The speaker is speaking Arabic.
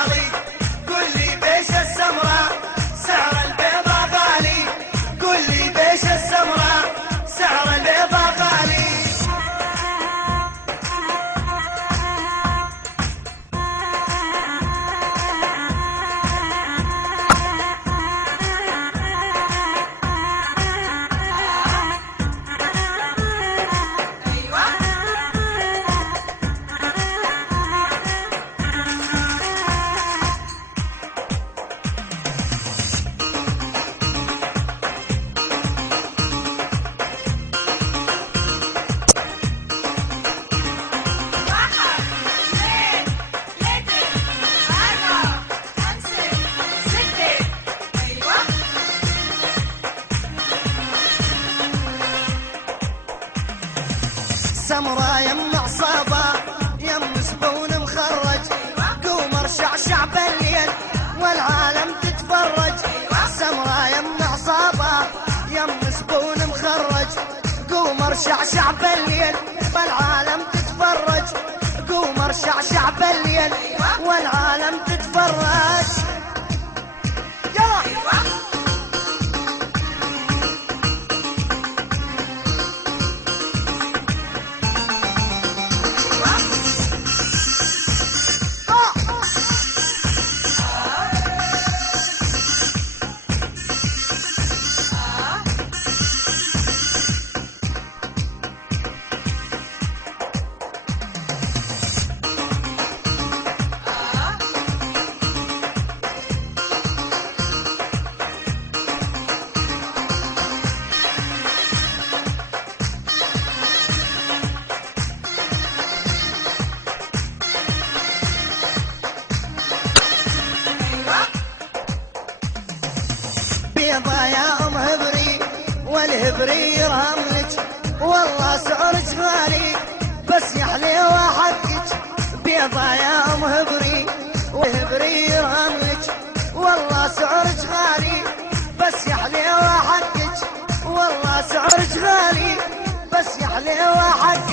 غالي، قل لي بيش السمراء سعر البيضة غالي، قل لي بيش السمراء سعر البيضة غالي. سمرا يم عصابة يم زبون مخرج، قوم ارشع شعب الليل والعالم تتفرج. سمرا يم عصابة يم زبون مخرج، قوم ارشع شعب الليل والعالم تتفرج. قوم ارشع شعب الليل والعالم تتفرج. يلا بيضة يا ام هبري والهبري يرهملك، والله سعرك غالي بس يا حليوة حقك. بيضة يا ام هبري والهبري يرهملك، والله سعرك غالي بس يا حليوة حقك. والله سعرك غالي بس يا حليوة حقك.